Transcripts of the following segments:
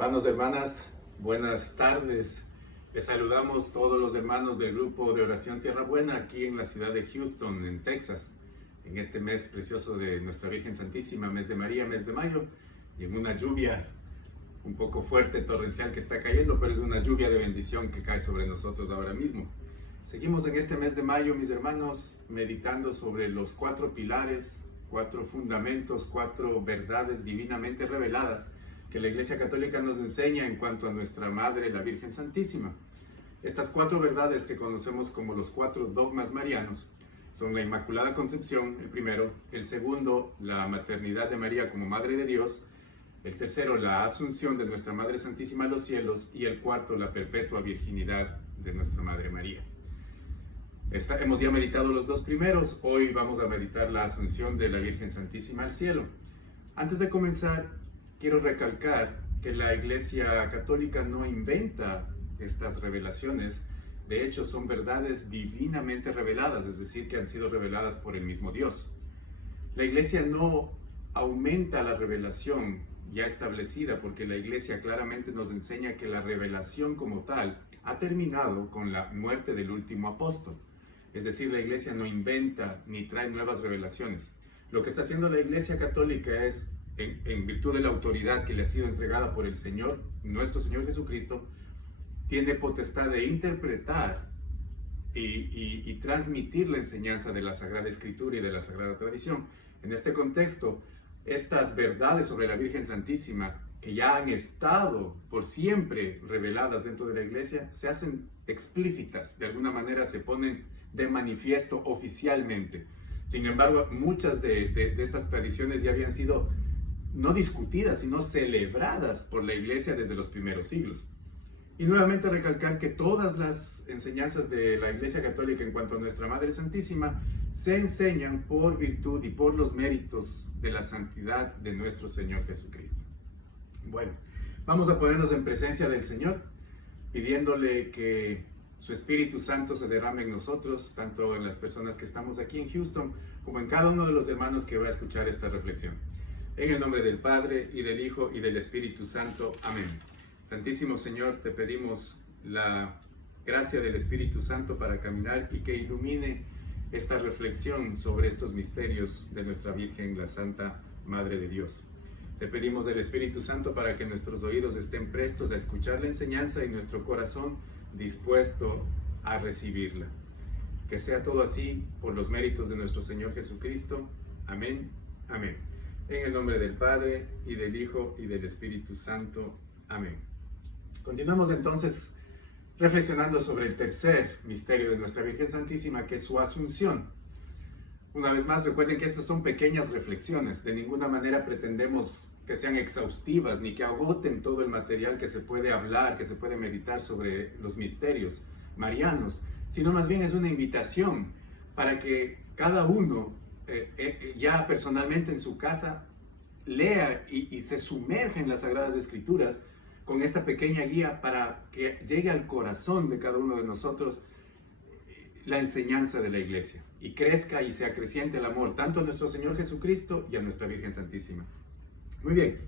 Hermanos, hermanas, buenas tardes. Les saludamos todos los hermanos del grupo de oración Tierra Buena aquí en la ciudad de Houston, en Texas, en este mes precioso de Nuestra Virgen Santísima, mes de María, mes de mayo, y en una lluvia un poco fuerte, torrencial que está cayendo, pero es una lluvia de bendición que cae sobre nosotros ahora mismo. Seguimos en este mes de mayo, mis hermanos, meditando sobre los 4 pilares, 4 fundamentos, 4 verdades divinamente reveladas que la Iglesia Católica nos enseña en cuanto a nuestra Madre, la Virgen Santísima. Estas 4 verdades que conocemos como los 4 dogmas marianos son la Inmaculada Concepción, el primero; el segundo, la maternidad de María como Madre de Dios; el tercero, la Asunción de nuestra Madre Santísima a los cielos; y el cuarto, la perpetua virginidad de nuestra Madre María. Hemos ya meditado los 2 primeros, hoy vamos a meditar la Asunción de la Virgen Santísima al cielo. Antes de comenzar, quiero recalcar que la Iglesia Católica no inventa estas revelaciones. De hecho, son verdades divinamente reveladas, es decir, que han sido reveladas por el mismo Dios. La Iglesia no aumenta la revelación ya establecida, porque la Iglesia claramente nos enseña que la revelación como tal ha terminado con la muerte del último apóstol. Es decir, la Iglesia no inventa ni trae nuevas revelaciones. Lo que está haciendo la Iglesia Católica es, en virtud de la autoridad que le ha sido entregada por el Señor, nuestro Señor Jesucristo, tiene potestad de interpretar y transmitir la enseñanza de la Sagrada Escritura y de la Sagrada Tradición. En este contexto, estas verdades sobre la Virgen Santísima, que ya han estado por siempre reveladas dentro de la Iglesia, se hacen explícitas, de alguna manera se ponen de manifiesto oficialmente. Sin embargo, muchas de estas tradiciones ya habían sido no discutidas, sino celebradas por la Iglesia desde los primeros siglos. Y nuevamente recalcar que todas las enseñanzas de la Iglesia Católica en cuanto a nuestra Madre Santísima se enseñan por virtud y por los méritos de la santidad de nuestro Señor Jesucristo. Bueno, vamos a ponernos en presencia del Señor, pidiéndole que su Espíritu Santo se derrame en nosotros, tanto en las personas que estamos aquí en Houston, como en cada uno de los hermanos que va a escuchar esta reflexión. En el nombre del Padre, y del Hijo, y del Espíritu Santo. Amén. Santísimo Señor, te pedimos la gracia del Espíritu Santo para caminar y que ilumine esta reflexión sobre estos misterios de nuestra Virgen, la Santa Madre de Dios. Te pedimos del Espíritu Santo para que nuestros oídos estén prestos a escuchar la enseñanza y nuestro corazón dispuesto a recibirla. Que sea todo así por los méritos de nuestro Señor Jesucristo. Amén. Amén. En el nombre del Padre, y del Hijo, y del Espíritu Santo. Amén. Continuamos entonces reflexionando sobre el tercer misterio de nuestra Virgen Santísima, que es su Asunción. Una vez más, recuerden que estas son pequeñas reflexiones. De ninguna manera pretendemos que sean exhaustivas, ni que agoten todo el material que se puede hablar, que se puede meditar sobre los misterios marianos, sino más bien es una invitación para que cada uno ya personalmente en su casa lea y se sumerja en las Sagradas Escrituras con esta pequeña guía para que llegue al corazón de cada uno de nosotros la enseñanza de la Iglesia y crezca y se acreciente el amor tanto a nuestro Señor Jesucristo y a nuestra Virgen Santísima. Muy bien,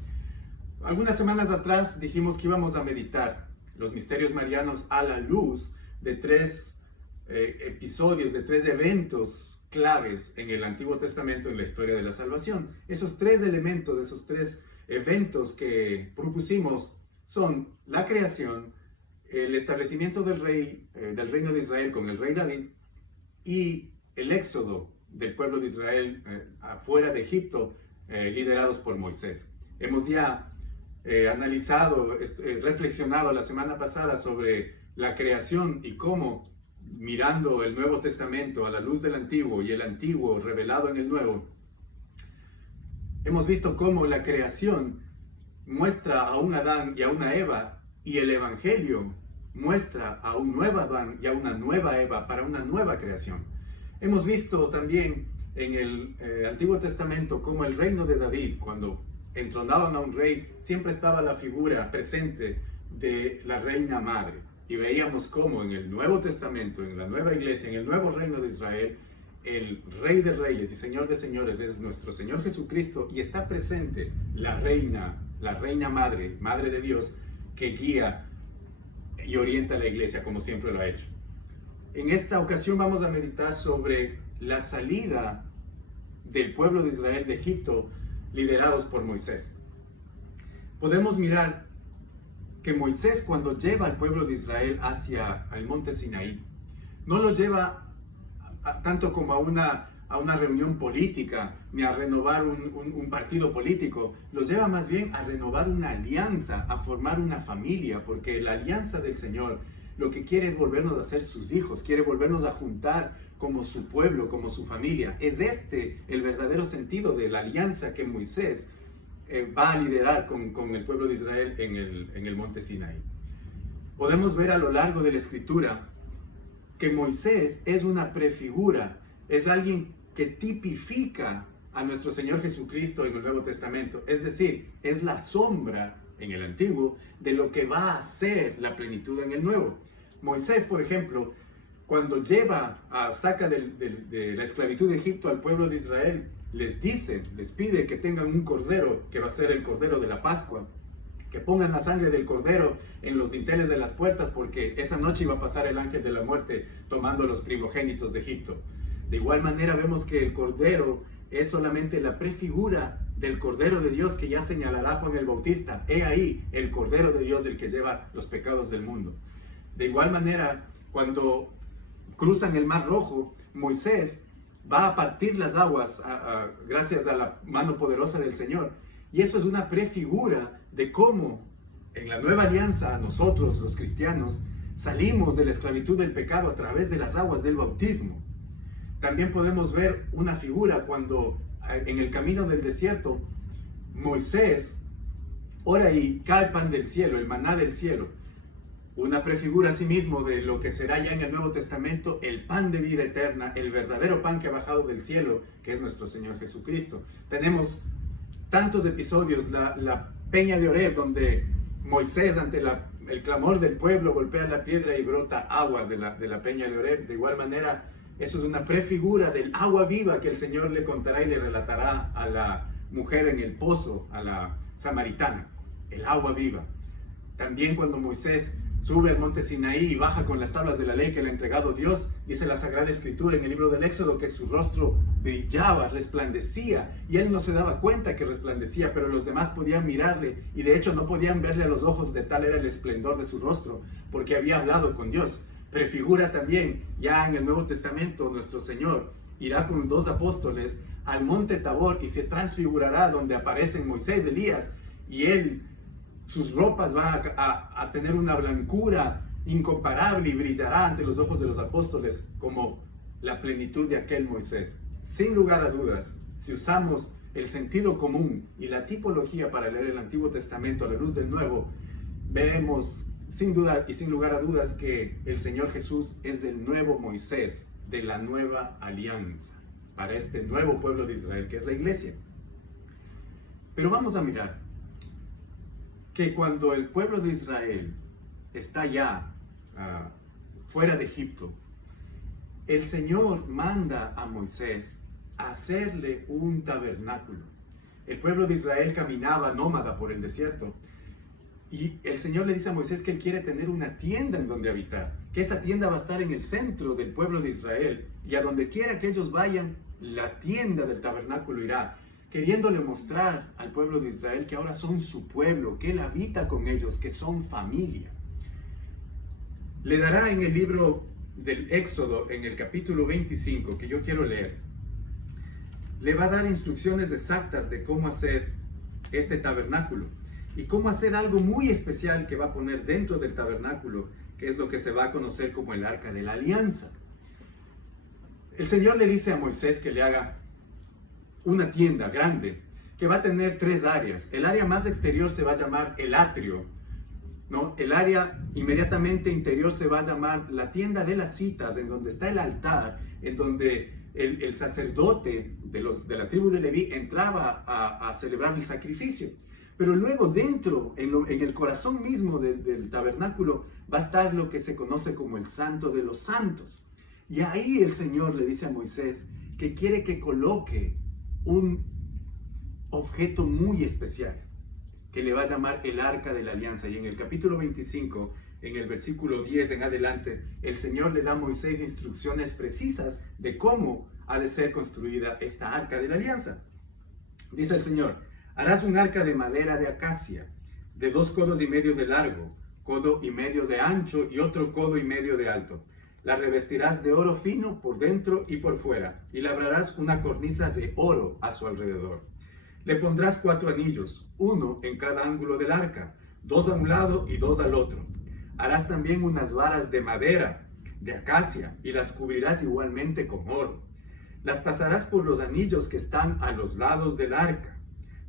algunas semanas atrás dijimos que íbamos a meditar los misterios marianos a la luz de 3 episodios, de 3 eventos claves en el Antiguo Testamento en la historia de la salvación. Esos 3 elementos, esos 3 eventos que propusimos son la creación, el establecimiento del reino de Israel con el rey David y el éxodo del pueblo de Israel afuera de Egipto, liderados por Moisés. Hemos ya analizado, reflexionado la semana pasada sobre la creación y cómo, mirando el Nuevo Testamento a la luz del Antiguo y el Antiguo revelado en el Nuevo, hemos visto cómo la creación muestra a un Adán y a una Eva, y el Evangelio muestra a un nuevo Adán y a una nueva Eva para una nueva creación. Hemos visto también en el Antiguo Testamento cómo el reino de David, cuando entronaban a un rey, siempre estaba la figura presente de la reina madre. Y veíamos cómo en el Nuevo Testamento, en la nueva iglesia, en el nuevo reino de Israel, el Rey de Reyes y Señor de Señores es nuestro Señor Jesucristo, y está presente la reina la reina madre, madre de Dios, que guía y orienta a la iglesia como siempre lo ha hecho. En esta ocasión vamos a meditar sobre la salida del pueblo de Israel de Egipto liderados por Moisés. Podemos mirar que Moisés, cuando lleva al pueblo de Israel hacia el monte Sinaí, no lo lleva tanto como a una reunión política, ni a renovar un partido político. Los lleva más bien a renovar una alianza, a formar una familia, porque la alianza del Señor lo que quiere es volvernos a ser sus hijos, quiere volvernos a juntar como su pueblo, como su familia. Es este el verdadero sentido de la alianza que Moisés va a liderar con el pueblo de Israel en el monte Sinaí. Podemos ver a lo largo de la Escritura que Moisés es una prefigura, es alguien que tipifica a nuestro Señor Jesucristo en el Nuevo Testamento. Es decir, es la sombra en el Antiguo de lo que va a ser la plenitud en el Nuevo. Moisés, por ejemplo, cuando saca de la esclavitud de Egipto al pueblo de Israel, les pide que tengan un cordero, que va a ser el cordero de la Pascua, que pongan la sangre del cordero en los dinteles de las puertas, porque esa noche iba a pasar el ángel de la muerte tomando los primogénitos de Egipto. De igual manera vemos que el cordero es solamente la prefigura del Cordero de Dios que ya señalará Juan el Bautista. He ahí el Cordero de Dios, el que lleva los pecados del mundo. De igual manera, cuando cruzan el Mar Rojo, Moisés va a partir las aguas gracias a la mano poderosa del Señor. Y esto es una prefigura de cómo en la nueva alianza nosotros, los cristianos, salimos de la esclavitud del pecado a través de las aguas del bautismo. También podemos ver una figura cuando en el camino del desierto Moisés ora y cae el pan del cielo, el maná del cielo. Una prefigura asimismo de lo que será ya en el Nuevo Testamento el pan de vida eterna, el verdadero pan que ha bajado del cielo, que es nuestro Señor Jesucristo. Tenemos tantos episodios, la peña de Oreb, donde Moisés ante el clamor del pueblo golpea la piedra y brota agua de la peña de Oreb. De igual manera, eso es una prefigura del agua viva que el Señor le contará y le relatará a la mujer en el pozo, a la samaritana, el agua viva. También cuando Moisés sube al monte Sinaí y baja con las tablas de la ley que le ha entregado Dios, dice la Sagrada Escritura en el libro del Éxodo que su rostro brillaba, resplandecía, y él no se daba cuenta que resplandecía, pero los demás podían mirarle, y de hecho no podían verle a los ojos, de tal era el esplendor de su rostro, porque había hablado con Dios. Prefigura también, ya en el Nuevo Testamento, nuestro Señor irá con 2 apóstoles al monte Tabor y se transfigurará donde aparecen Moisés, Elías, y sus ropas van a tener una blancura incomparable y brillará ante los ojos de los apóstoles como la plenitud de aquel Moisés. Sin lugar a dudas, si usamos el sentido común y la tipología para leer el Antiguo Testamento a la luz del Nuevo, veremos sin duda y sin lugar a dudas que el Señor Jesús es el nuevo Moisés de la nueva alianza para este nuevo pueblo de Israel que es la iglesia. Pero vamos a mirar que cuando el pueblo de Israel está ya fuera de Egipto, el Señor manda a Moisés a hacerle un tabernáculo. El pueblo de Israel caminaba nómada por el desierto y el Señor le dice a Moisés que él quiere tener una tienda en donde habitar, que esa tienda va a estar en el centro del pueblo de Israel y a donde quiera que ellos vayan, la tienda del tabernáculo irá, queriéndole mostrar al pueblo de Israel que ahora son su pueblo, que él habita con ellos, que son familia. Le dará en el libro del Éxodo, en el capítulo 25, que yo quiero leer, le va a dar instrucciones exactas de cómo hacer este tabernáculo y cómo hacer algo muy especial que va a poner dentro del tabernáculo, que es lo que se va a conocer como el Arca de la Alianza. El Señor le dice a Moisés que le haga una tienda grande que va a tener 3 áreas. El área más exterior se va a llamar el atrio, ¿no? El área inmediatamente interior se va a llamar la tienda de las citas, en donde está el altar, en donde el sacerdote de la tribu de Leví entraba a celebrar el sacrificio. Pero luego dentro, en el corazón mismo del tabernáculo, va a estar lo que se conoce como el Santo de los Santos. Y ahí el Señor le dice a Moisés que quiere que coloque un objeto muy especial. que le va a llamar el Arca de la Alianza. Y en el capítulo 25, en el versículo 10 en adelante, el Señor le da a Moisés instrucciones precisas de cómo ha de ser construida esta Arca de la Alianza. Dice el Señor: harás un arca de madera de acacia, de 2 codos y medio de largo, codo y medio de ancho y otro codo y medio de alto. La revestirás de oro fino por dentro y por fuera, y labrarás una cornisa de oro a su alrededor. Le pondrás 4 anillos, 1 en cada ángulo del arca, 2 a un lado y 2 al otro. Harás también unas varas de madera de acacia y las cubrirás igualmente con oro. Las pasarás por los anillos que están a los lados del arca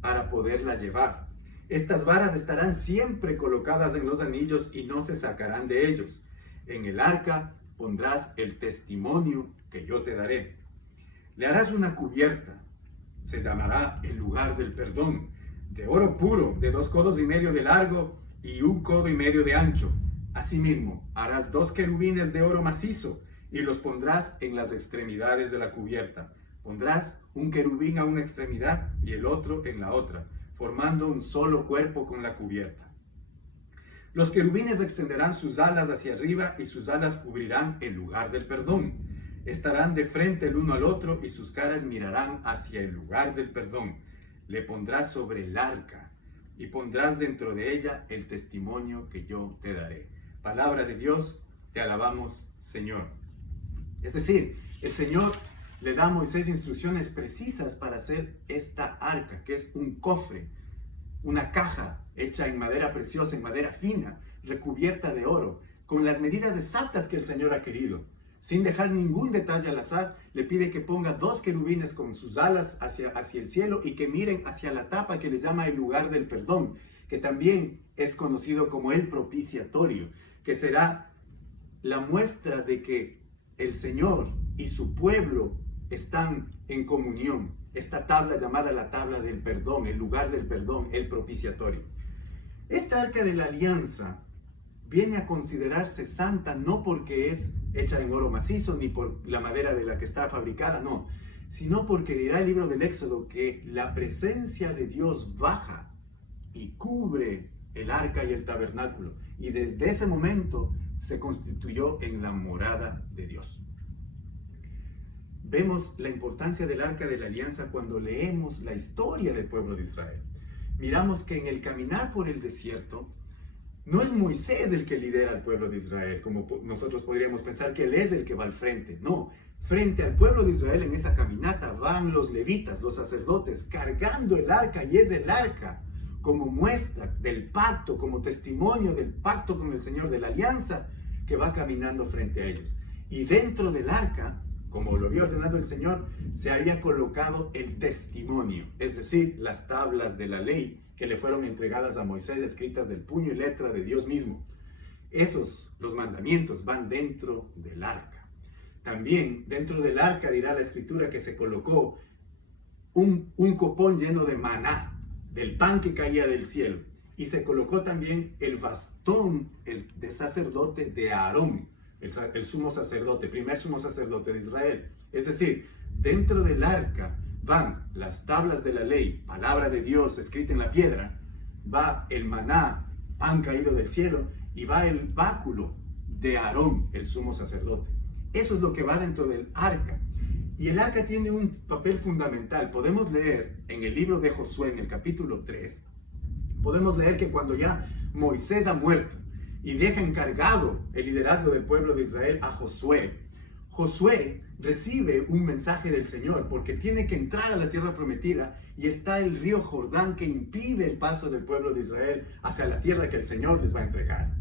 para poderla llevar. Estas varas estarán siempre colocadas en los anillos y no se sacarán de ellos. En el arca pondrás el testimonio que yo te daré. Le harás una cubierta, se llamará el lugar del perdón, de oro puro, de 2 codos y medio de largo y 1 codo y medio de ancho. Asimismo, harás 2 querubines de oro macizo y los pondrás en las extremidades de la cubierta. Pondrás un querubín a una extremidad y el otro en la otra, formando un solo cuerpo con la cubierta. Los querubines extenderán sus alas hacia arriba y sus alas cubrirán el lugar del perdón. Estarán de frente el uno al otro y sus caras mirarán hacia el lugar del perdón. Le pondrás sobre el arca y pondrás dentro de ella el testimonio que yo te daré. Palabra de Dios, te alabamos, Señor. Es decir, el Señor le da a Moisés instrucciones precisas para hacer esta arca, que es un cofre, una caja hecha en madera preciosa, en madera fina, recubierta de oro, con las medidas exactas que el Señor ha querido. Sin dejar ningún detalle al azar, le pide que ponga 2 querubines con sus alas hacia el cielo y que miren hacia la tapa que le llama el lugar del perdón, que también es conocido como el propiciatorio, que será la muestra de que el Señor y su pueblo están en comunión. Esta tabla llamada la tabla del perdón, el lugar del perdón, el propiciatorio. Esta arca de la alianza viene a considerarse santa no porque es hecha en oro macizo ni por la madera de la que está fabricada, no, sino porque dirá el libro del Éxodo que la presencia de Dios baja y cubre el arca y el tabernáculo, y desde ese momento se constituyó en la morada de Dios. Vemos la importancia del arca de la alianza cuando leemos la historia del pueblo de Israel. Miramos que en el caminar por el desierto, no es Moisés el que lidera al pueblo de Israel, como nosotros podríamos pensar que él es el que va al frente. No, frente al pueblo de Israel en esa caminata van los levitas, los sacerdotes, cargando el arca, y es el arca como muestra del pacto, como testimonio del pacto con el Señor, de la alianza, que va caminando frente a ellos. Y dentro del arca, como lo había ordenado el Señor, se había colocado el testimonio, es decir, las tablas de la ley que le fueron entregadas a Moisés, escritas del puño y letra de Dios mismo. Los mandamientos, van dentro del arca. También dentro del arca, dirá la escritura, que se colocó un copón lleno de maná, del pan que caía del cielo. Y se colocó también el bastón de sacerdote de Aarón, el sumo sacerdote, primer sumo sacerdote de Israel. Es decir, dentro del arca van las tablas de la ley, palabra de Dios escrita en la piedra, va el maná, pan caído del cielo, y va el báculo de Aarón, el sumo sacerdote. Eso es lo que va dentro del arca. Y el arca tiene un papel fundamental. Podemos leer en el libro de Josué, en el capítulo 3, podemos leer que cuando ya Moisés ha muerto y deja encargado el liderazgo del pueblo de Israel a Josué, Josué recibe un mensaje del Señor porque tiene que entrar a la tierra prometida y está el río Jordán que impide el paso del pueblo de Israel hacia la tierra que el Señor les va a entregar.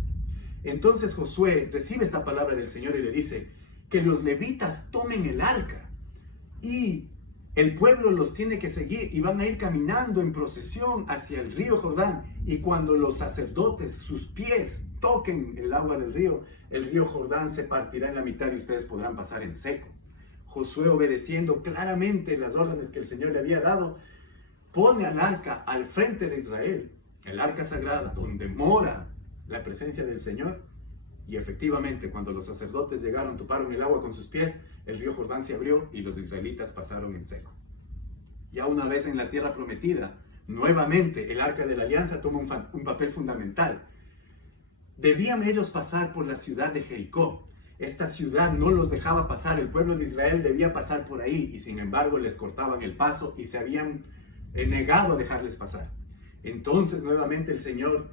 Entonces Josué recibe esta palabra del Señor y le dice que los levitas tomen el arca y el pueblo los tiene que seguir y van a ir caminando en procesión hacia el río Jordán, y cuando los sacerdotes, sus pies toquen el agua del río, el río Jordán se partirá en la mitad y ustedes podrán pasar en seco. Josué, obedeciendo claramente las órdenes que el Señor le había dado, pone al arca al frente de Israel, el arca sagrada donde mora la presencia del Señor. Y efectivamente, cuando los sacerdotes llegaron, toparon el agua con sus pies, el río Jordán se abrió y los israelitas pasaron en seco. Ya una vez en la tierra prometida, nuevamente el Arca de la Alianza toma un papel fundamental. Debían ellos pasar por la ciudad de Jericó. Esta ciudad no los dejaba pasar, el pueblo de Israel debía pasar por ahí y sin embargo les cortaban el paso y se habían negado a dejarles pasar. Entonces nuevamente el Señor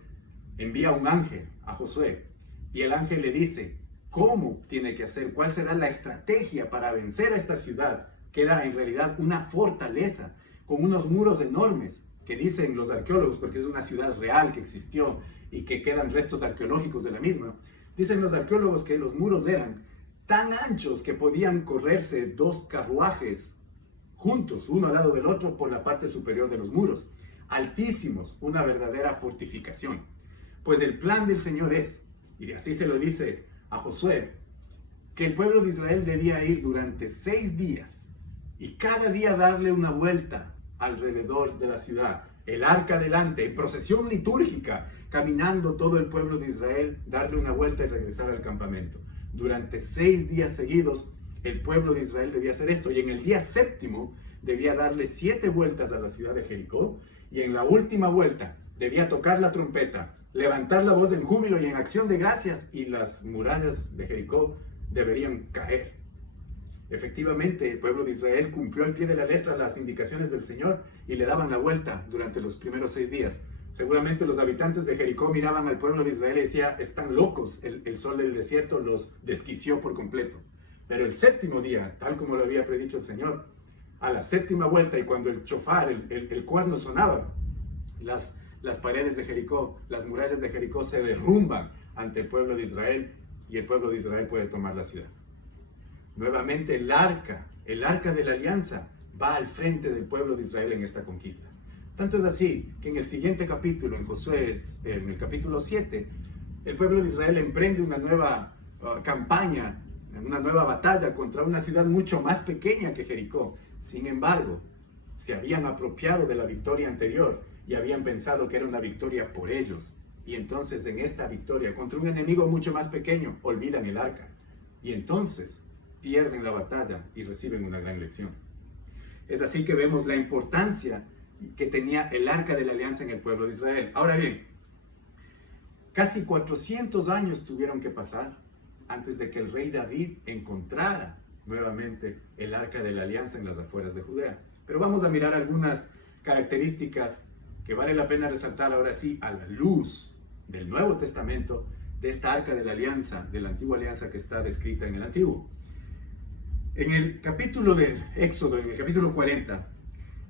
envía un ángel a Josué y el ángel le dice cómo tiene que hacer, cuál será la estrategia para vencer a esta ciudad, que era en realidad una fortaleza con unos muros enormes, que dicen los arqueólogos, porque es una ciudad real que existió y que quedan restos arqueológicos de la misma. Dicen los arqueólogos que los muros eran tan anchos que podían correrse 2 carruajes juntos, uno al lado del otro, por la parte superior de los muros. Altísimos, una verdadera fortificación. Pues el plan del Señor es, y así se lo dice a Josué, que el pueblo de Israel debía ir durante 6 días y cada día darle una vuelta alrededor de la ciudad, el arca delante, en procesión litúrgica, caminando todo el pueblo de Israel, darle una vuelta y regresar al campamento. Durante 6 días seguidos, el pueblo de Israel debía hacer esto, y en el día 7º debía darle 7 vueltas a la ciudad de Jericó, y en la última vuelta debía tocar la trompeta, levantar la voz en júbilo y en acción de gracias, y las murallas de Jericó deberían caer. Efectivamente, el pueblo de Israel cumplió al pie de la letra las indicaciones del Señor y le daban la vuelta durante los primeros 6 días. Seguramente los habitantes de Jericó miraban al pueblo de Israel y decían, están locos, el sol del desierto los desquició por completo. Pero el 7º día, tal como lo había predicho el Señor, a la 7ª vuelta y cuando el chofar, el cuerno sonaba, las paredes de Jericó, las murallas de Jericó se derrumban ante el pueblo de Israel y el pueblo de Israel puede tomar la ciudad. Nuevamente el arca de la alianza va al frente del pueblo de Israel en esta conquista. Tanto es así que en el siguiente capítulo, en Josué, en el capítulo 7, el pueblo de Israel emprende una nueva campaña, una nueva batalla contra una ciudad mucho más pequeña que Jericó. Sin embargo, se habían apropiado de la victoria anterior y habían pensado que era una victoria por ellos. Y entonces en esta victoria contra un enemigo mucho más pequeño, olvidan el arca. Y entonces pierden la batalla y reciben una gran lección. Es así que vemos la importancia que tenía el arca de la alianza en el pueblo de Israel. Ahora bien, casi 400 años tuvieron que pasar antes de que el rey David encontrara nuevamente el arca de la alianza en las afueras de Judea. Pero vamos a mirar algunas características que vale la pena resaltar ahora sí a la luz del Nuevo Testamento de esta arca de la alianza, de la antigua alianza que está descrita en el Antiguo. En el capítulo del Éxodo, en el capítulo 40,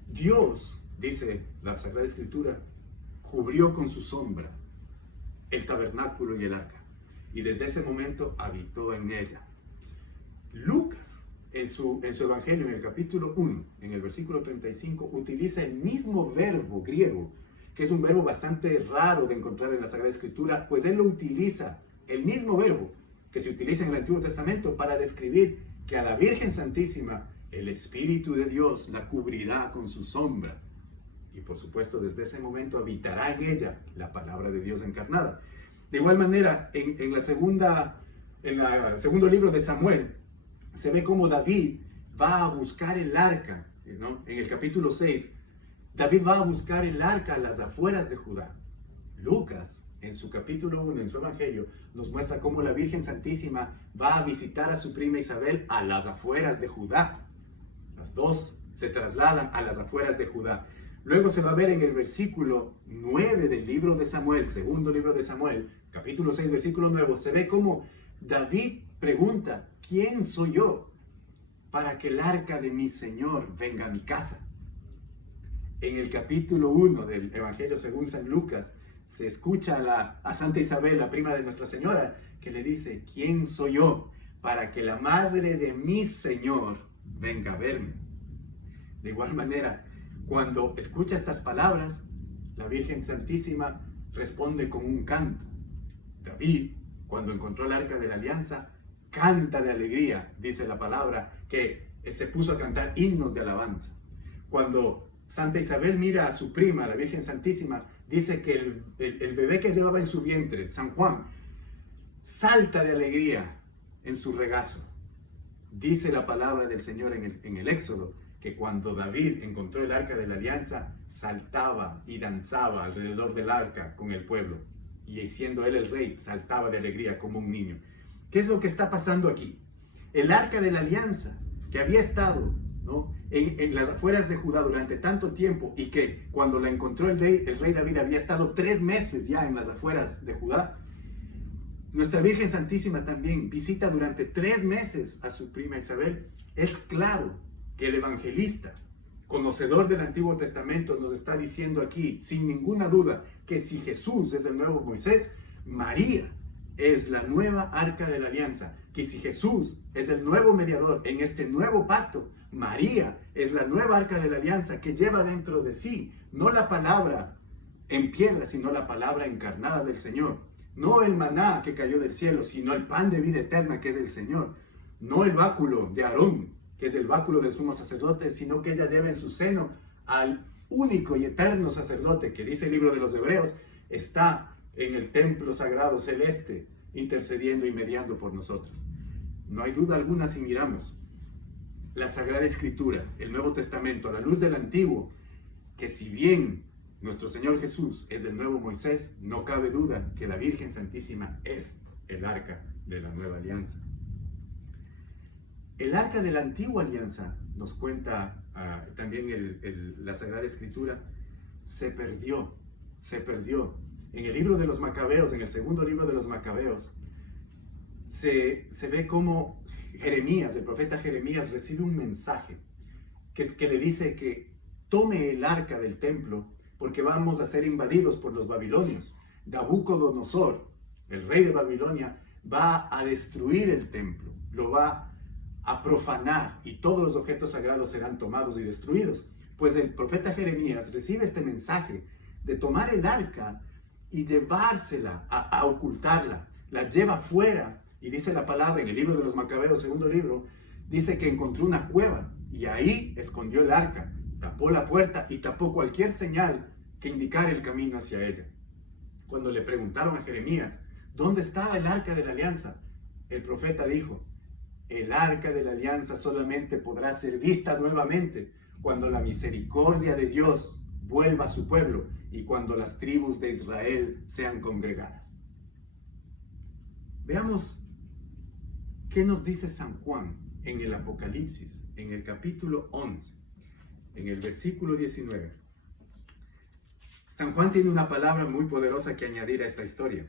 Dios, dice la Sagrada Escritura, cubrió con su sombra el tabernáculo y el arca, y desde ese momento habitó en ella. Lucas, en su Evangelio, en el capítulo 1, en el versículo 35, utiliza el mismo verbo griego, que es un verbo bastante raro de encontrar en la Sagrada Escritura, pues él lo utiliza, el mismo verbo que se utiliza en el Antiguo Testamento para describir que a la Virgen Santísima el Espíritu de Dios la cubrirá con su sombra. Y por supuesto, desde ese momento habitará en ella la palabra de Dios encarnada. De igual manera, en el segundo libro de Samuel, se ve cómo David va a buscar el arca, ¿no? En el capítulo 6, David va a buscar el arca a las afueras de Judá. Lucas, en su capítulo 1, en su Evangelio, nos muestra cómo la Virgen Santísima va a visitar a su prima Isabel a las afueras de Judá. Las dos se trasladan a las afueras de Judá. Luego se va a ver en el versículo 9 del libro de Samuel, segundo libro de Samuel, capítulo 6, versículo 9, se ve cómo David pregunta, ¿quién soy yo para que el arca de mi Señor venga a mi casa? En el capítulo 1 del Evangelio según San Lucas, se escucha a Santa Isabel, la prima de Nuestra Señora, que le dice, ¿quién soy yo para que la madre de mi Señor venga a verme? De igual manera, cuando escucha estas palabras, la Virgen Santísima responde con un canto. David, cuando encontró el arca de la alianza, canta de alegría, dice la palabra, que se puso a cantar himnos de alabanza. Cuando Santa Isabel mira a su prima, la Virgen Santísima, dice que el bebé que llevaba en su vientre, San Juan, salta de alegría en su regazo. Dice la palabra del Señor en el Éxodo que cuando David encontró el arca de la alianza, saltaba y danzaba alrededor del arca con el pueblo. Y siendo él el rey, saltaba de alegría como un niño. ¿Qué es lo que está pasando aquí? El arca de la alianza, que había estado, ¿no?, en las afueras de Judá durante tanto tiempo, y que cuando la encontró el rey David había estado 3 meses ya en las afueras de Judá, nuestra Virgen Santísima también visita durante 3 meses a su prima Isabel. Es claro que el evangelista, conocedor del Antiguo Testamento, nos está diciendo aquí, sin ninguna duda, que si Jesús es el nuevo Moisés, María es la nueva arca de la alianza. Que si Jesús es el nuevo mediador en este nuevo pacto, María es la nueva arca de la alianza que lleva dentro de sí, no la palabra en piedra, sino la palabra encarnada del Señor. No el maná que cayó del cielo, sino el pan de vida eterna que es el Señor. No el báculo de Aarón, que es el báculo del sumo sacerdote, sino que ella lleva en su seno al único y eterno sacerdote, que dice el libro de los Hebreos, está en el templo sagrado celeste, intercediendo y mediando por nosotros. No hay duda alguna, si miramos la Sagrada Escritura, el Nuevo Testamento, a la luz del Antiguo, que si bien nuestro Señor Jesús es el nuevo Moisés, no cabe duda que la Virgen Santísima es el arca de la nueva alianza. El arca de la antigua alianza, nos cuenta también la Sagrada Escritura, se perdió. En el libro de los Macabeos, en el segundo libro de los Macabeos, se ve cómo Jeremías, el profeta Jeremías, recibe un mensaje que le dice que tome el arca del templo porque vamos a ser invadidos por los babilonios. Nabucodonosor, el rey de Babilonia, va a destruir el templo, lo va a profanar y todos los objetos sagrados serán tomados y destruidos. Pues el profeta Jeremías recibe este mensaje de tomar el arca y llevársela, a ocultarla. La lleva fuera y dice la palabra en el libro de los Macabeos, segundo libro, dice que encontró una cueva y ahí escondió el arca, tapó la puerta y tapó cualquier señal que indicara el camino hacia ella. Cuando le preguntaron a Jeremías, ¿dónde estaba el arca de la alianza?, el profeta dijo, el arca de la alianza solamente podrá ser vista nuevamente cuando la misericordia de Dios vuelva a su pueblo y cuando las tribus de Israel sean congregadas. Veamos qué nos dice San Juan en el Apocalipsis, en el capítulo 11, en el versículo 19. San Juan tiene una palabra muy poderosa que añadir a esta historia.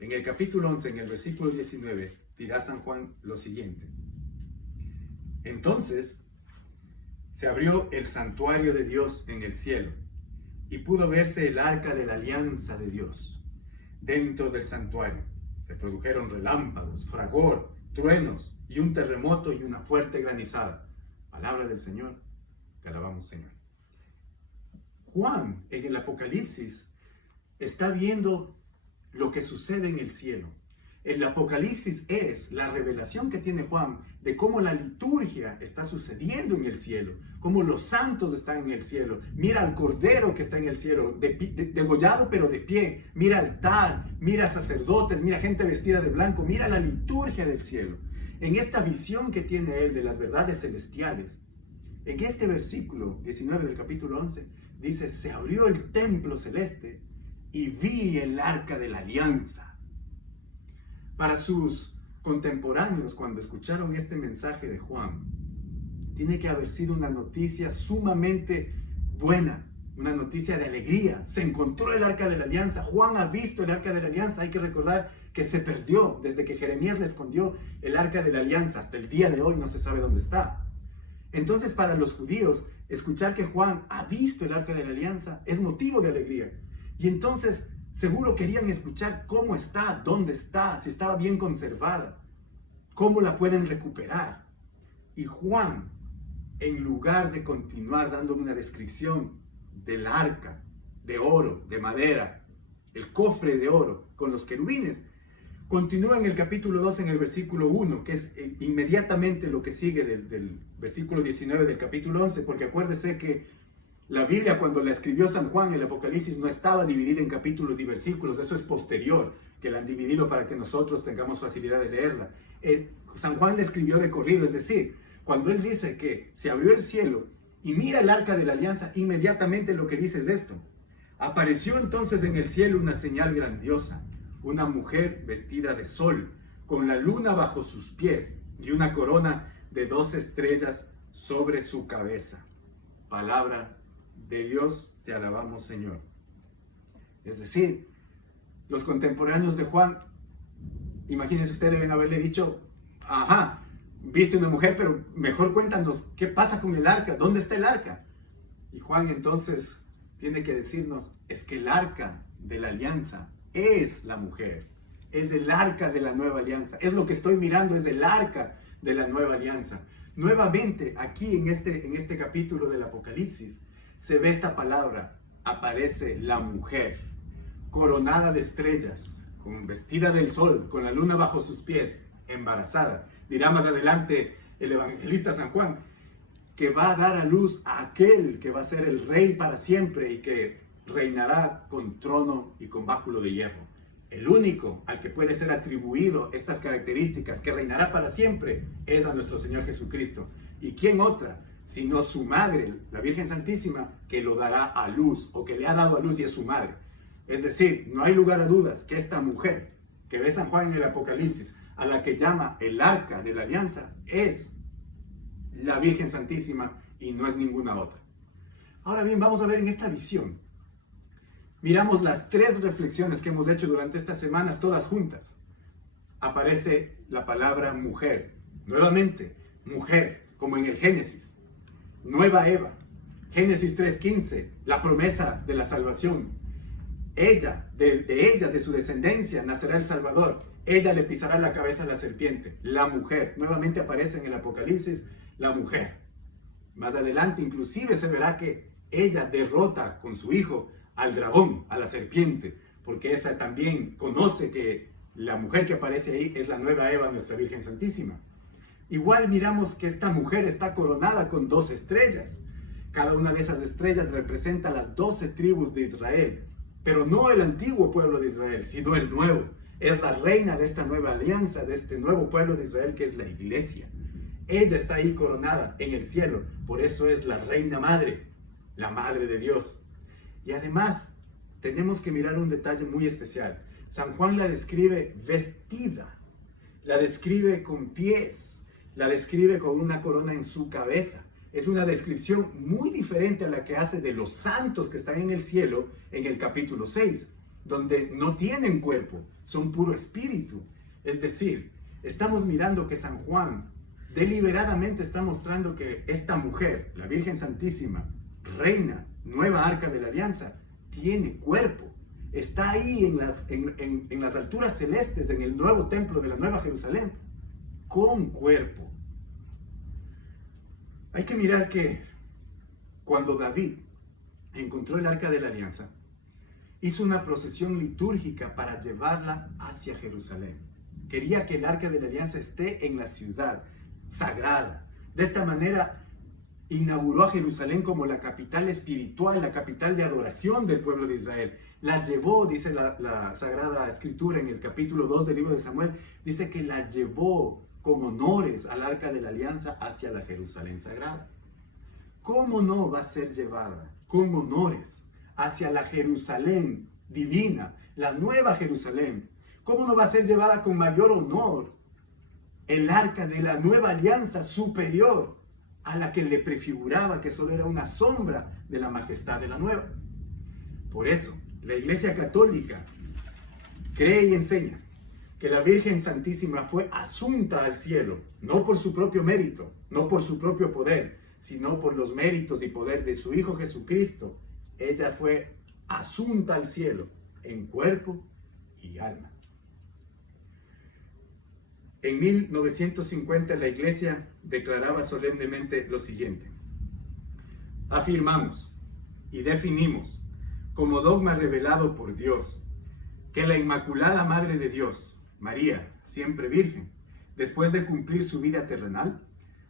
En el capítulo 11, en el versículo 19, dirá San Juan lo siguiente. Entonces se abrió el santuario de Dios en el cielo y pudo verse el arca de la alianza de Dios. Dentro del santuario se produjeron relámpagos, fragor, truenos y un terremoto y una fuerte granizada. Palabra del Señor, te alabamos, Señor. Juan, en el Apocalipsis, está viendo lo que sucede en el cielo. El Apocalipsis es la revelación que tiene Juan de cómo la liturgia está sucediendo en el cielo, cómo los santos están en el cielo. Mira al Cordero que está en el cielo, degollado pero de pie. Mira altar, mira sacerdotes, mira gente vestida de blanco, mira la liturgia del cielo. En esta visión que tiene él de las verdades celestiales, en este versículo 19 del capítulo 11, dice, se abrió el templo celeste y vi el arca de la alianza. Para sus contemporáneos, cuando escucharon este mensaje de Juan, tiene que haber sido una noticia sumamente buena, una noticia de alegría. Se encontró el arca de la alianza. Juan ha visto el arca de la alianza. Hay que recordar que se perdió desde que Jeremías le escondió el arca de la alianza. Hasta el día de hoy no se sabe dónde está. Entonces, para los judíos, escuchar que Juan ha visto el arca de la alianza es motivo de alegría. Y entonces, seguro querían escuchar cómo está, dónde está, si estaba bien conservada, cómo la pueden recuperar. Y Juan, en lugar de continuar dando una descripción del arca de oro, de madera, el cofre de oro con los querubines, continúa en el capítulo 2, en el versículo 1, que es inmediatamente lo que sigue del versículo 19 del capítulo 11, porque acuérdese que la Biblia, cuando la escribió San Juan, el Apocalipsis, no estaba dividida en capítulos y versículos. Eso es posterior, que la han dividido para que nosotros tengamos facilidad de leerla. San Juan la escribió de corrido, es decir, cuando él dice que se abrió el cielo y mira el arca de la alianza, inmediatamente lo que dice es esto: apareció entonces en el cielo una señal grandiosa, una mujer vestida de sol, con la luna bajo sus pies y una corona de 12 estrellas sobre su cabeza. Palabra de Dios, te alabamos, Señor. Es decir, los contemporáneos de Juan, imagínense ustedes, deben haberle dicho: ajá, viste una mujer, pero mejor cuéntanos qué pasa con el arca, ¿dónde está el arca? Y Juan entonces tiene que decirnos: es que el arca de la alianza es la mujer, es el arca de la nueva alianza, es lo que estoy mirando, es el arca de la nueva alianza. Nuevamente, aquí en este capítulo del Apocalipsis, se ve esta palabra: aparece la mujer, coronada de estrellas, vestida del sol, con la luna bajo sus pies, embarazada. Dirá más adelante el evangelista San Juan que va a dar a luz a aquel que va a ser el rey para siempre y que reinará con trono y con báculo de hierro. El único al que puede ser atribuido estas características, que reinará para siempre, es a nuestro Señor Jesucristo. ¿Y quién otra sino su madre, la Virgen Santísima, que lo dará a luz, o que le ha dado a luz y es su madre? Es decir, no hay lugar a dudas que esta mujer que ve San Juan en el Apocalipsis, a la que llama el arca de la alianza, es la Virgen Santísima y no es ninguna otra. Ahora bien, vamos a ver en esta visión. Miramos las 3 reflexiones que hemos hecho durante estas semanas, todas juntas. Aparece la palabra mujer. Nuevamente, mujer, como en el Génesis. Nueva Eva. Génesis 3:15, la promesa de la salvación. Ella, de su descendencia, nacerá el Salvador. Ella le pisará la cabeza a la serpiente. La mujer. Nuevamente aparece en el Apocalipsis la mujer. Más adelante, inclusive, se verá que ella derrota con su hijo al dragón, a la serpiente, porque esa también conoce que la mujer que aparece ahí es la nueva Eva, nuestra Virgen Santísima. Igual miramos que esta mujer está coronada con 12 estrellas. Cada una de esas estrellas representa las 12 tribus de Israel, pero no el antiguo pueblo de Israel, sino el nuevo. Es la reina de esta nueva alianza, de este nuevo pueblo de Israel, que es la iglesia. Ella está ahí coronada en el cielo, por eso es la reina madre, la madre de Dios. Y además, tenemos que mirar un detalle muy especial. San Juan la describe vestida, la describe con pies, la describe con una corona en su cabeza. Es una descripción muy diferente a la que hace de los santos que están en el cielo en el capítulo 6, donde no tienen cuerpo, son puro espíritu. Es decir, estamos mirando que San Juan deliberadamente está mostrando que esta mujer, la Virgen Santísima, reina, nueva arca de la alianza, tiene cuerpo. Está ahí en las alturas celestes, en el nuevo templo de la Nueva Jerusalén, con cuerpo. Hay que mirar que cuando David encontró el arca de la alianza, hizo una procesión litúrgica para llevarla hacia Jerusalén. Quería que el arca de la alianza esté en la ciudad sagrada. De esta manera inauguró a Jerusalén como la capital espiritual, la capital de adoración del pueblo de Israel. La llevó, dice la Sagrada Escritura en el capítulo 2 del libro de Samuel, dice que la llevó con honores al arca de la alianza hacia la Jerusalén sagrada. ¿Cómo no va a ser llevada con honores hacia la Jerusalén divina, la nueva Jerusalén? ¿Cómo no va a ser llevada con mayor honor el arca de la nueva alianza superior a la que le prefiguraba que solo era una sombra de la majestad de la nueva? Por eso, la Iglesia Católica cree y enseña que la Virgen Santísima fue asunta al cielo, no por su propio mérito, no por su propio poder, sino por los méritos y poder de su Hijo Jesucristo. Ella fue asunta al cielo en cuerpo y alma. En 1950 la Iglesia declaraba solemnemente lo siguiente: afirmamos y definimos como dogma revelado por Dios que la Inmaculada Madre de Dios, María, siempre virgen, después de cumplir su vida terrenal,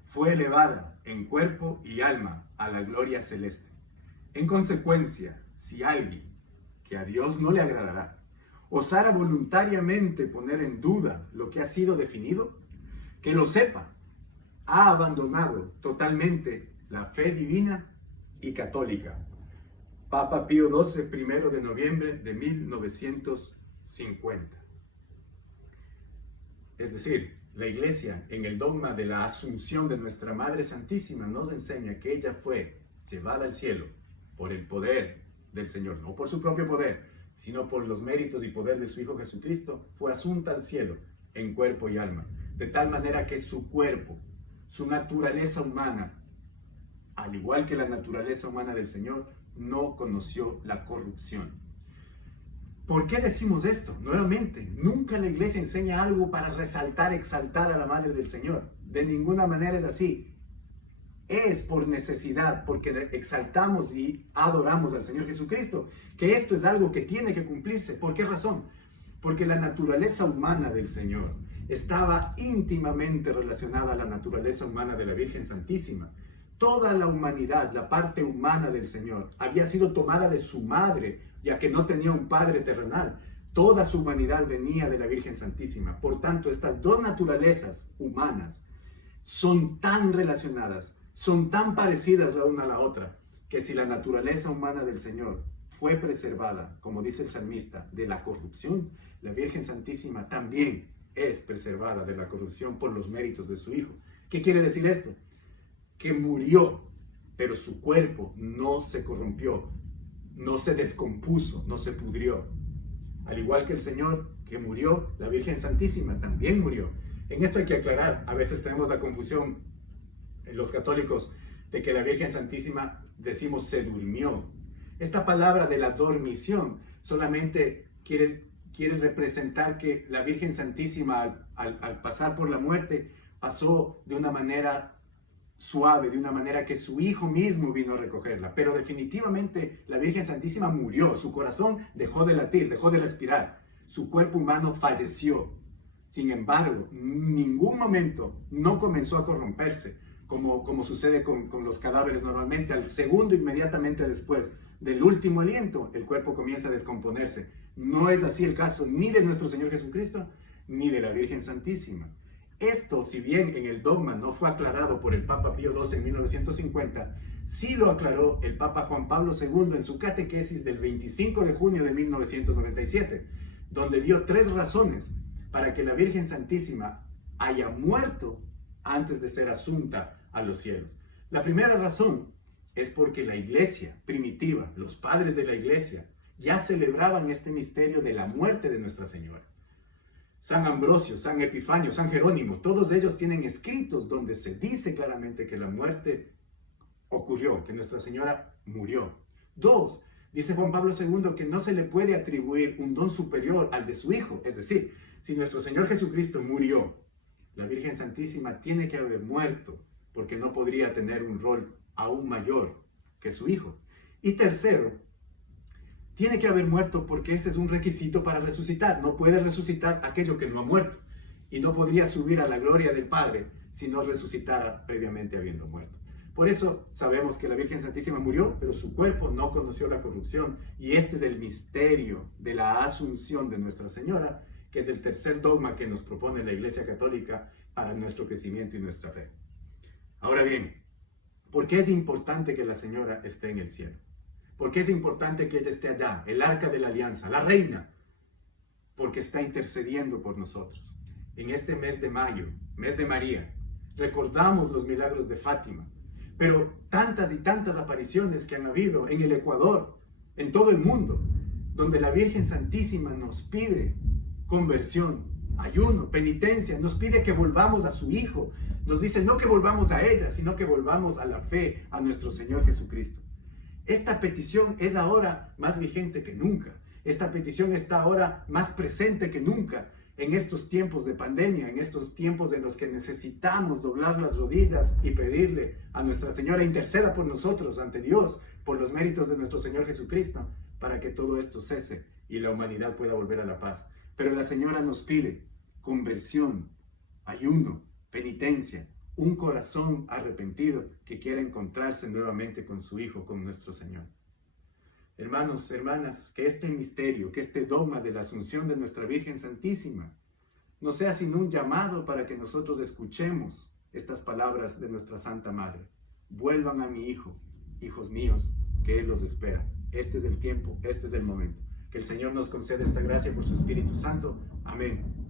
fue elevada en cuerpo y alma a la gloria celeste. En consecuencia, si alguien, que a Dios no le agradará, osara voluntariamente poner en duda lo que ha sido definido, que lo sepa, ha abandonado totalmente la fe divina y católica. Papa Pío XII, 1 de noviembre de 1950. Es decir, la Iglesia, en el dogma de la Asunción de nuestra Madre Santísima, nos enseña que ella fue llevada al cielo por el poder del Señor, no por su propio poder, sino por los méritos y poder de su Hijo Jesucristo, fue asunta al cielo en cuerpo y alma, de tal manera que su cuerpo, su naturaleza humana, al igual que la naturaleza humana del Señor, no conoció la corrupción. ¿Por qué decimos esto? Nuevamente, nunca la Iglesia enseña algo para resaltar, exaltar a la Madre del Señor. De ninguna manera es así. Es por necesidad, porque exaltamos y adoramos al Señor Jesucristo, que esto es algo que tiene que cumplirse. ¿Por qué razón? Porque la naturaleza humana del Señor estaba íntimamente relacionada a la naturaleza humana de la Virgen Santísima. Toda la humanidad, la parte humana del Señor, había sido tomada de su madre, ya que no tenía un padre terrenal. Toda su humanidad venía de la Virgen Santísima. Por tanto, estas dos naturalezas humanas son tan relacionadas, son tan parecidas la una a la otra, que si la naturaleza humana del Señor fue preservada, como dice el salmista, de la corrupción, la Virgen Santísima también es preservada de la corrupción por los méritos de su Hijo. ¿Qué quiere decir esto? Que murió, pero su cuerpo no se corrompió, no se descompuso, no se pudrió. Al igual que el Señor que murió, la Virgen Santísima también murió. En esto hay que aclarar, a veces tenemos la confusión en los católicos de que la Virgen Santísima decimos se durmió. Esta palabra de la dormición solamente quiere representar que la Virgen Santísima al pasar por la muerte pasó de una manera suave, de una manera que su Hijo mismo vino a recogerla. Pero definitivamente la Virgen Santísima murió, su corazón dejó de latir, dejó de respirar, su cuerpo humano falleció. Sin embargo, en ningún momento no comenzó a corromperse, como sucede con los cadáveres normalmente. Al segundo inmediatamente después del último aliento, el cuerpo comienza a descomponerse. No es así el caso ni de nuestro Señor Jesucristo, ni de la Virgen Santísima. Esto, si bien en el dogma no fue aclarado por el Papa Pío XII en 1950, sí lo aclaró el Papa Juan Pablo II en su catequesis del 25 de junio de 1997, donde dio 3 razones para que la Virgen Santísima haya muerto antes de ser asunta a los cielos. La primera razón es porque la Iglesia primitiva, los padres de la Iglesia, ya celebraban este misterio de la muerte de Nuestra Señora. San Ambrosio, San Epifanio, San Jerónimo, todos ellos tienen escritos donde se dice claramente que la muerte ocurrió, que Nuestra Señora murió. 2, dice Juan Pablo II que no se le puede atribuir un don superior al de su Hijo. Es decir, si nuestro Señor Jesucristo murió, la Virgen Santísima tiene que haber muerto, porque no podría tener un rol aún mayor que su Hijo. Y tercero, tiene que haber muerto porque ese es un requisito para resucitar. No puede resucitar aquello que no ha muerto. Y no podría subir a la gloria del Padre si no resucitara previamente habiendo muerto. Por eso sabemos que la Virgen Santísima murió, pero su cuerpo no conoció la corrupción. Y este es el misterio de la Asunción de Nuestra Señora, que es el tercer dogma que nos propone la Iglesia Católica para nuestro crecimiento y nuestra fe. Ahora bien, ¿por qué es importante que la Señora esté en el cielo? ¿Por qué es importante que ella esté allá, el arca de la alianza, la reina? Porque está intercediendo por nosotros. En este mes de mayo, mes de María, recordamos los milagros de Fátima, pero tantas y tantas apariciones que han habido en el Ecuador, en todo el mundo, donde la Virgen Santísima nos pide conversión, ayuno, penitencia, nos pide que volvamos a su Hijo. Nos dice no que volvamos a ella, sino que volvamos a la fe, a nuestro Señor Jesucristo. Esta petición es ahora más vigente que nunca. Esta petición está ahora más presente que nunca en estos tiempos de pandemia, en estos tiempos en los que necesitamos doblar las rodillas y pedirle a Nuestra Señora interceda por nosotros ante Dios, por los méritos de nuestro Señor Jesucristo, para que todo esto cese y la humanidad pueda volver a la paz. Pero la Señora nos pide conversión, ayuno, penitencia, un corazón arrepentido que quiera encontrarse nuevamente con su Hijo, con nuestro Señor. Hermanos, hermanas, que este misterio, que este dogma de la Asunción de nuestra Virgen Santísima no sea sino un llamado para que nosotros escuchemos estas palabras de nuestra Santa Madre. Vuelvan a mi hijo, hijos míos, que Él los espera. Este es el tiempo, este es el momento. Que el Señor nos conceda esta gracia por su Espíritu Santo. Amén.